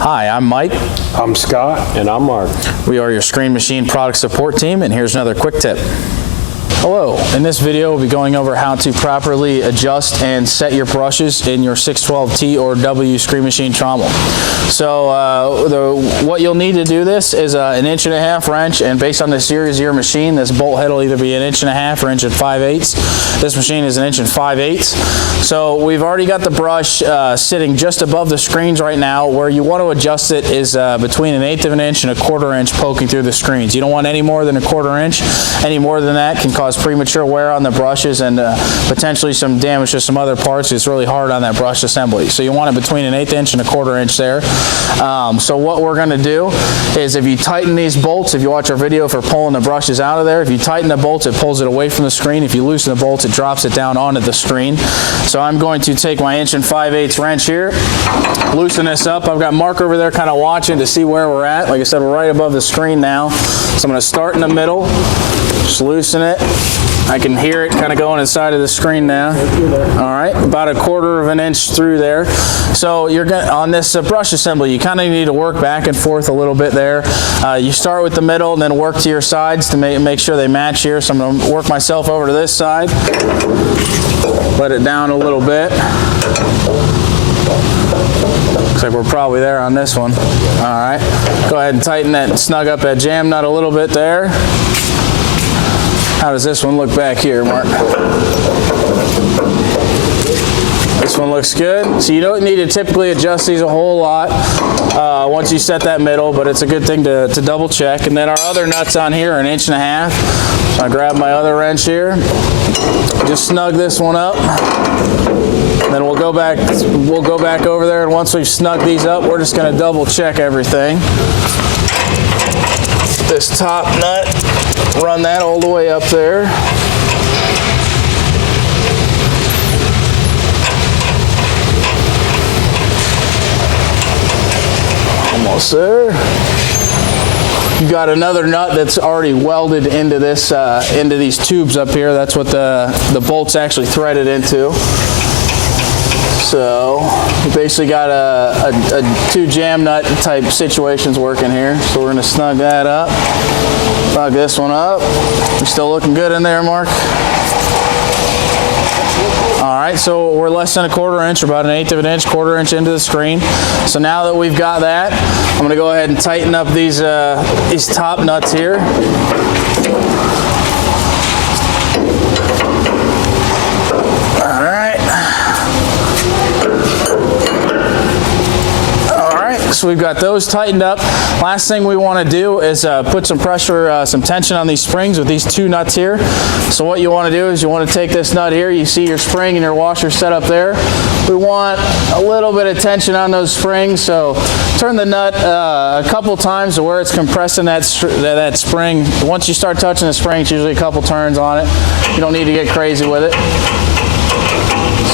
Hi, I'm Mike. I'm Scott. And I'm Mark. We are your Screen Machine product support team, and here's another quick tip. Hello, in this video we'll be going over how to properly adjust and set your brushes in your 612T or W Screen Machine trommel. So what you'll need to do this is an 1.5 inch wrench, and based on the series of your machine, this bolt head will either be 1.5 inch or 1 5/8. This machine is 1 5/8 inch. So we've already got the brush sitting just above the screens right now. Where you want to adjust it is between 1/8 inch and 1/4 inch poking through the screens. You don't want any more than 1/4 inch. Any more than that can cause premature wear on the brushes and potentially some damage to some other parts. It's really hard on that brush assembly. So you want it between 1/8 inch and 1/4 inch there. So what we're going to do is, if you tighten these bolts, if you watch our video for pulling the brushes out of there, if you tighten the bolts, it pulls it away from the screen. If you loosen the bolts, it drops it down onto the screen. So I'm going to take my 1 5/8 wrench here, loosen this up. I've got Mark over there kind of watching to see where we're at. Like I said, we're right above the screen now. So I'm going to start in the middle, just loosen it. I can hear it kind of going inside of the screen now. All right, about 1/4 inch through there. So you're going on this brush assembly, you kind of need to work back and forth a little bit there. You start with the middle and then work to your sides to make sure they match here. So I'm going to work myself over to this side. Let it down a little bit. Looks like we're probably there on this one. All right, go ahead and tighten that, snug up that jam nut a little bit there. How does this one look back here, Mark? This one looks good. So you don't need to typically adjust these a whole lot once you set that middle, but it's a good thing to double check. And then our other nuts on here are 1.5 inch. So I grab my other wrench here, just snug this one up. Then we'll go back over there, and once we've snugged these up, we're just going to double check everything. This top nut, run that all the way up there. Almost there. You got another nut that's already welded into this, into these tubes up here. That's what the bolt's actually threaded into. So we basically got a 2 jam nut type situations working here. So we're going to snug that up. Snug this one up. You still looking good in there, Mark? All right, so we're less than 1/4 inch, about 1/8 inch, 1/4 inch into the screen. So now that we've got that, I'm going to go ahead and tighten up these top nuts here. So we've got those tightened up. Last thing we want to do is put some pressure, some tension on these springs with these 2 nuts here. So what you want to do is you want to take this nut here. You see your spring and your washer set up there. We want a little bit of tension on those springs. So turn the nut a couple times to where it's compressing that spring. Once you start touching the spring, it's usually a couple turns on it. You don't need to get crazy with it.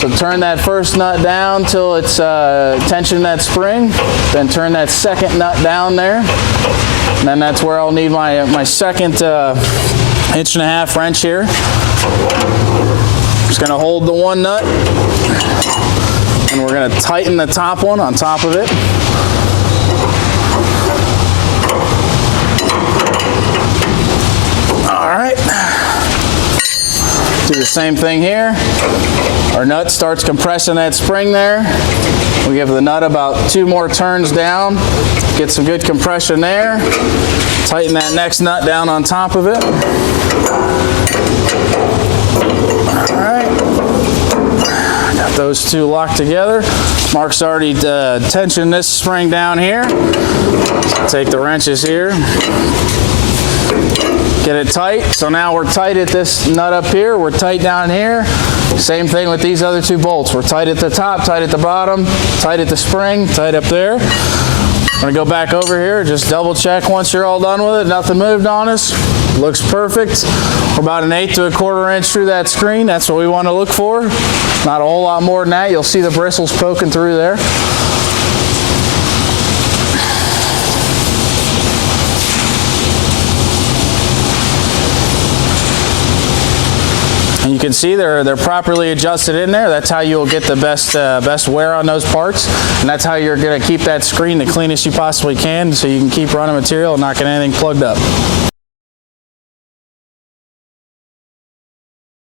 So turn that first nut down till it's tension that spring. Then turn that second nut down there. And then that's where I'll need my second 1.5 inch wrench here. Just going to hold the one nut. And we're going to tighten the top one on top of it. All right. Do the same thing here. Our nut starts compressing that spring there. We give the nut about 2 more turns down. Get some good compression there. Tighten that next nut down on top of it. All right. Got those 2 locked together. Mark's already tensioned this spring down here. So take the wrenches here. Get it tight. So now we're tight at this nut up here. We're tight down here. Same thing with these other 2 bolts. We're tight at the top, tight at the bottom, tight at the spring, tight up there. I'm going to go back over here, just double check once you're all done with it. Nothing moved on us. Looks perfect. We're about 1/8 to 1/4 inch through that screen. That's what we want to look for. Not a whole lot more than that. You'll see the bristles poking through there. And you can see they're properly adjusted in there. That's how you'll get the best wear on those parts, and that's how you're going to keep that screen the cleanest you possibly can, so you can keep running material and not get anything plugged up.